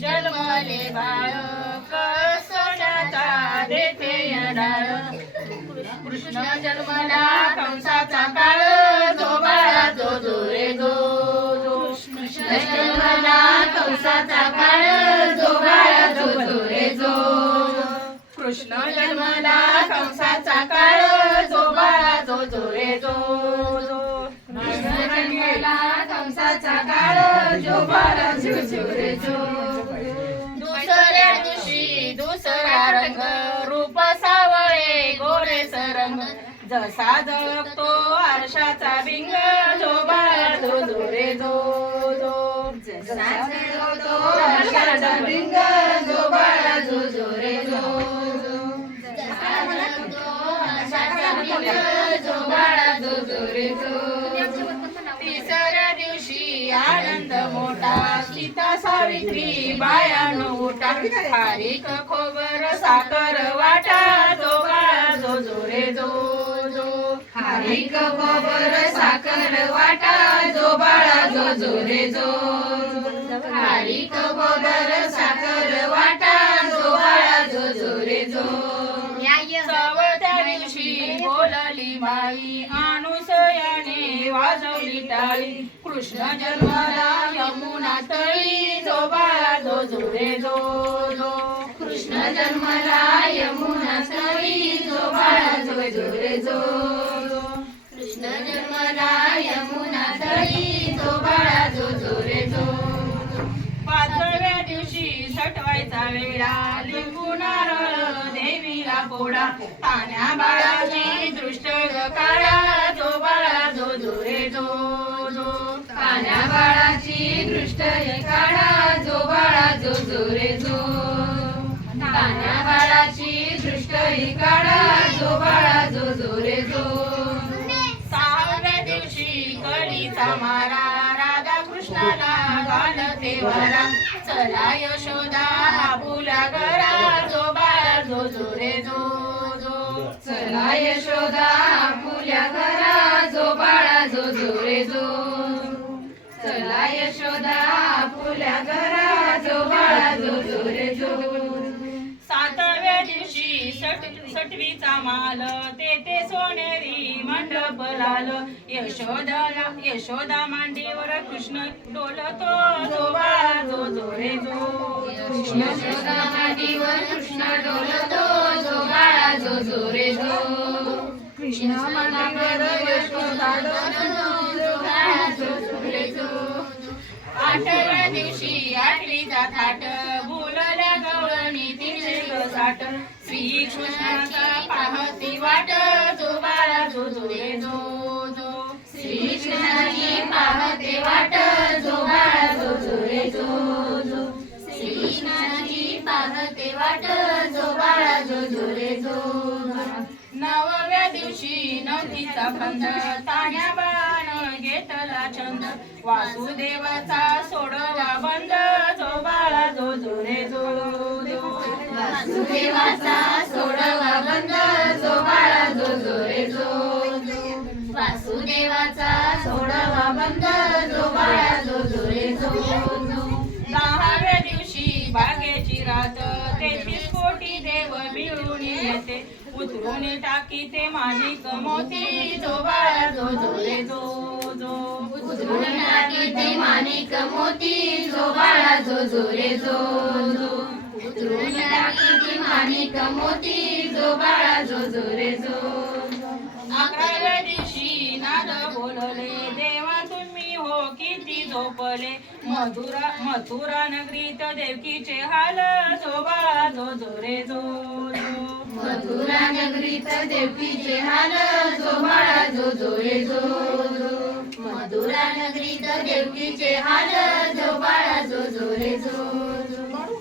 जन्मले बाळक सोन्याचा देते डाळ कृष्ण जन्मला कंसाचा काळ जो बाळा जो जो रे जो कृष्ण जन्मला कंसाचा काळ जो बाळा जो जो रे जो कृष्ण जन्मला कंसाचा काळ जो बाळा जो जो रे जो कृष्ण जन्मला कंसाचा काळ जो बाळा जो जो रे जो दुसऱ्या दिवशी दुसरा रंग रूप सावळे गोरे सरंग जसा जगतो आरशाचा बिंग जो बाळा जो जो रे जो जसा जगतो आरशाचा बिंग जो बाळा जो जो रे जो जसा जगतो आरशाचा बिंग जो बाळा जो जो रे जो तिसऱ्या दिवशी आनंद मोठा सीता सावित्री बायानो उठा खारीक खोबर साखर वाटा जो बाळा जो जो रे जो खारीक खोबर साखर वाटा जो बाळा जो जो रे जो खारीक खोबर साखर वाटा जो बाळा जो जो रे जो चौथ्या दिवशी बोलली माई अनुसयाने वाजवली टाळी कृष्ण जन्मला यमुना तळी जो बाळा जो जो रे जो कृष्ण जन्मला यमुना तळी जो बाळा जो जो रे जो कृष्ण जन्मला यमुना तळी जो बाळा जो जो रे जो पाचव्या दिवशी सटवायचा वेळा लिंबू नारळ देवीला पोडा तान्या बाळाची दृष्ट काळा जो बाळा जो जो रे जो तान्या बाळाची दृष्ट काळा जो बाळा जो जो रे जो तान्या बाळाची दृष्ट काळा जो बाळा जो जो रे जो सहाव्या दिवशी कळीचा मारा राधा कृष्णाला घालते वारा चला यशोदा आपुल्या घरा जो बाळा जो जो रे जो चला यशोदा आपुल्या घरा जो बाळा जो जो रे जो चला यशोदा आपुल्या घरा जो बाळा जो जो रे जो सातव्या दिवशी सटवीचा माल तेथे सोनेरी मंडप लाल यशोदा मांडीवर कृष्ण डोलतो जो बाळा जो जो रे जो यशोदा मांडीवर कृष्ण डोलतो जो बाळा जो जो रे जो कृष्ण मांडीवर यशोदा डोलतो जो बाळा जो जो रे जो आठव्या दिवशी आठवीचा थाट बोलल्या गवळणी 360 श्रीकृष्णाचा पाहती वाट जो बाळा जो जो रे जो श्रीकृष्णाची पाहते वाट जो बाळा जो जो रे जो श्रीकृष्णाची पाहते वाट जो बाळा जो जो रे जो नवव्या दिवशी नवतीचा खंड ताण्या बाळानं घेतला छंद वासुदेवाचा सोडला बंद जो बाळा जो जो रे जो वासुदेवाचा सोडला बंद जो बाळा जो जो रे जो वासुदेवाचा सोडला बंद जो बाळा जो जो रे जो दहाव्या दिवशी बागेची रात 33 कोटी देव मिळून येते उतरून टाकी ते माणिक मोती जो बाळा जो जो रे जो उतरून टाकी ते माणिक मोती जो बाळा जो जो रे जो उतरून टाकी ते माणिक मोती जो बाळा जो जो रे जो 11व्या दिवशी नाद बोलले देवा तुम्ही हो किती झोपले मथुरा नगरीत देवकीचे हाल जो बाळा जो जो रे जो मथुरा नगरीत देवकीचे हाल जो बाळा जो जो रे जो मथुरा नगरीत देवकीचे हाल जो बाळा जो जो रे जो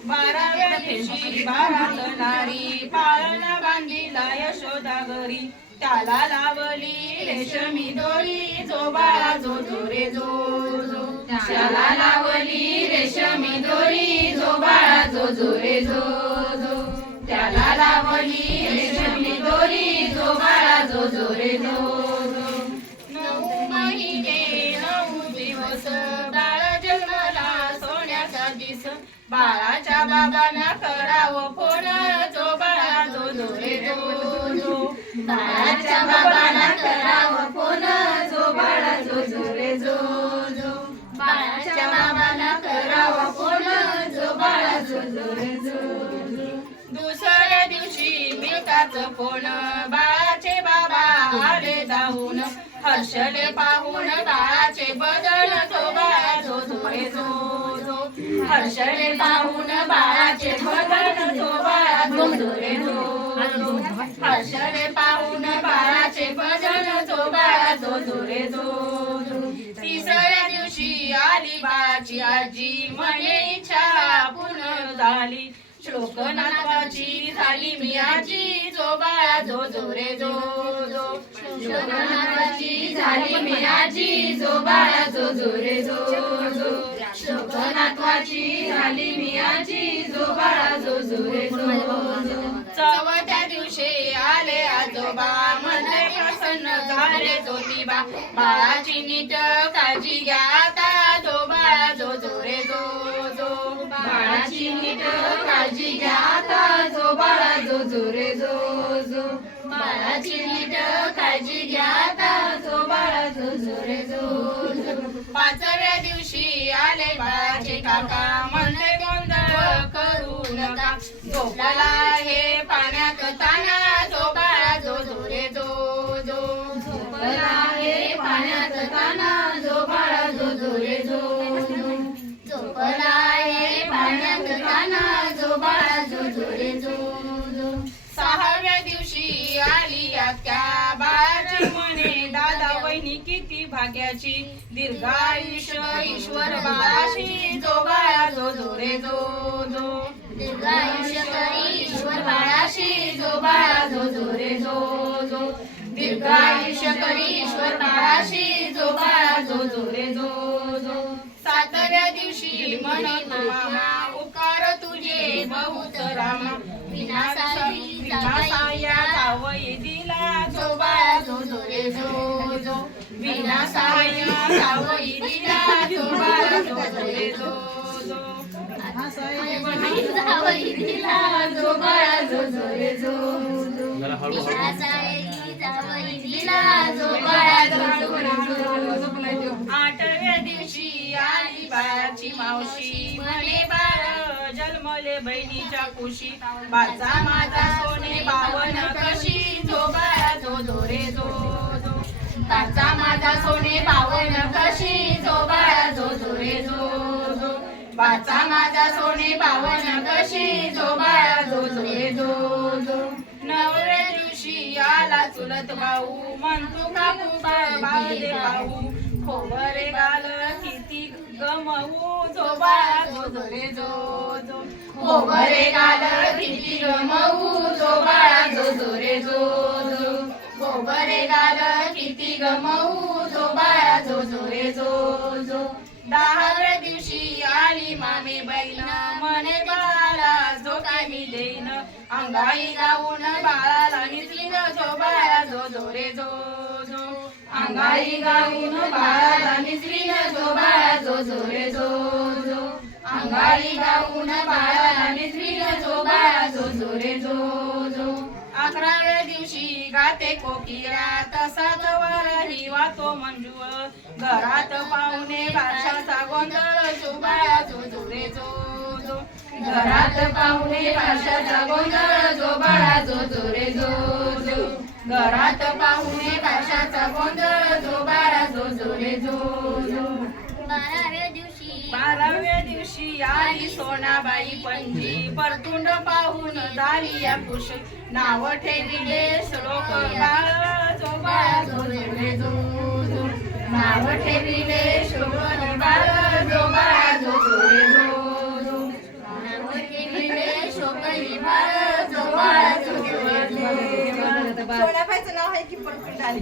12व्या दिवशी 12 नारी पाळणा बांधिला यशोदा घरी त्याला लावली रेशमी दोरी जो बाळा जो जो रे जो त्याला लावली रेशमी दोरी जो बाळा जो जो रे जो त्याला लावली रेशमी दोरी जो बाळा जो जो रे जो जो 9 महिने 9 दिवस बाळ जन्मला सोन्याचा दिस बाळाच्या बाबांना करावं फोन जो बाळा जो जो रे जो जो बाळाच्या बाबांना करावं फोन जो बाळा जो जो रे जो जो बाळाच्या बाबांना करावं फोन जो बाळा जो जो रे जो जो दुसऱ्या दिवशी मिळताच फोन बाळाचे बाबा आले धावून हर्षले पाहून बाळाचे बदल जो बाळा जो जो रे जो जो हर्षले पाहून बाळाचे बदल जो बाळा जो जो रे जो जो हर्षले पाहून बाळाचे बदल जो बाळा जो जो रे जो जो तिसऱ्या दिवशी आली बाळाची आजी म्हणे इच्छा पूर्ण झाली श्लोक नाथाची झाली मी आजी जो बाळा जो जो रे जो जो श्लोक नाथाची झाली मी आजी जो बाळा जो जो रे जो जो श्लोक नाथाची झाली मी आजी जो बाळा जो जो रे जो जो चौथ्या दिवशी आले आजोबा म्हणले प्रसन्न झाले ज्योतिबा बाळाची नीट काळजी घ्या आता जो बाळा जो जो रे जो जो बाळाची नीट काळजी घ्या आता जो बाळा जो जो रे जो जो बाळाची नीट काळजी घ्या आता जो बाळा जो जो रे जो जो पाचव्या दिवशी आले बाळाचे काका म्हणले गोंधळ करू नका झोपला हे पाण्यात ताना जो बाळा जो जो रे जो जो झोपला हे पाण्यात ताना जो बाळा जो जो रे जो जो झोपला हे पाण्यात ताना जो बाळा जो जो रे जो जो सहाव्या दिवशी आली आत्या बाळाची म्हणे दादा वहिनी किती भाग्याची दीर्घायुष्य ईश्वर बाळाशी जो बाळा जो जो रे जो जो दीर्घायुष्य करी ईश्वर बाळाशी जो बाळा जो जो रे जो जो दीर्घायुष्य करी ईश्वर बाळाशी जो बाळा जो जो रे जो जो सातव्या दिवशी म्हणे मामा उकार तुझे बहुत रामा विनासाया जावई दिला जो बाळा जो जो रे जो जो विनासाया जावई दिला जो बाळा जो जो रे जो जो जावई दिला जो बाळा जो जो रे जो जो विनासाया जावई दिला जो बाळा जो जो रे जो आठव्या दिवशी आली बाळाची मावशी म्हणे बाळ जन्मले बहिणीच्या कुशी बाचा माझा सोने बावन कशी जो बाळा जो जो रे जो जो बाचा माझा सोने बावन कशी जो बाळा जो जो रे जो जो बाचा माझा सोने बावन कशी जो बाळा जो जो रे जो जो नवव्या दिवशी आला चुलत भाऊ म्हणतो काकू बाळ दे भाऊ खोबरे गाल किती गमवू जो बाळा जो जो रे जो जो खोबरे गाल किती गमवू जो बाळा जो जो रे जो जो खोबरे गाल किती गमवू जो बाळा जो जो रे जो जो 10व्या दिवशी आली मामी बहीण म्हणे बाळाला जो काय मी देईन अंगाई गाऊन बाळाला निजलीन जो बाळा जो जो रे जो जो अंगाई गाऊन बाळाला निजलीन जो बाळा जो जो रे जो जो अंगाई गाऊन बाळाला निजलीन जो बाळा जो जो रे जो जो 11व्या दिवशी गाते कोकिळा तसाच वरही वातो मंजुळ घरात पाहुणे भाषाचा गोंधळ जो बाळा जो जो रे जो जो घरात पाहुणे भाषाचा गोंधळ जो बाळा जो जो रे जो जो घरात पाहुणे भाषाचा गोंधळ जो बाळा जो जो रे जो जो 12व्या दिवशी आली सोनाबाई पणजी परतुंड पाहून झाली या खुश नाव ठेविले श्लोक बाळ जो बाळा जो जो रे जो जो नाव ठेविले श्लोक बाळ जो बाळा जो जो रे जो जो नाव ठेविले श्लोक बाळ जो बाळा जो जो रे जो सोनाबाईचं नाव आहे की परतुंड आली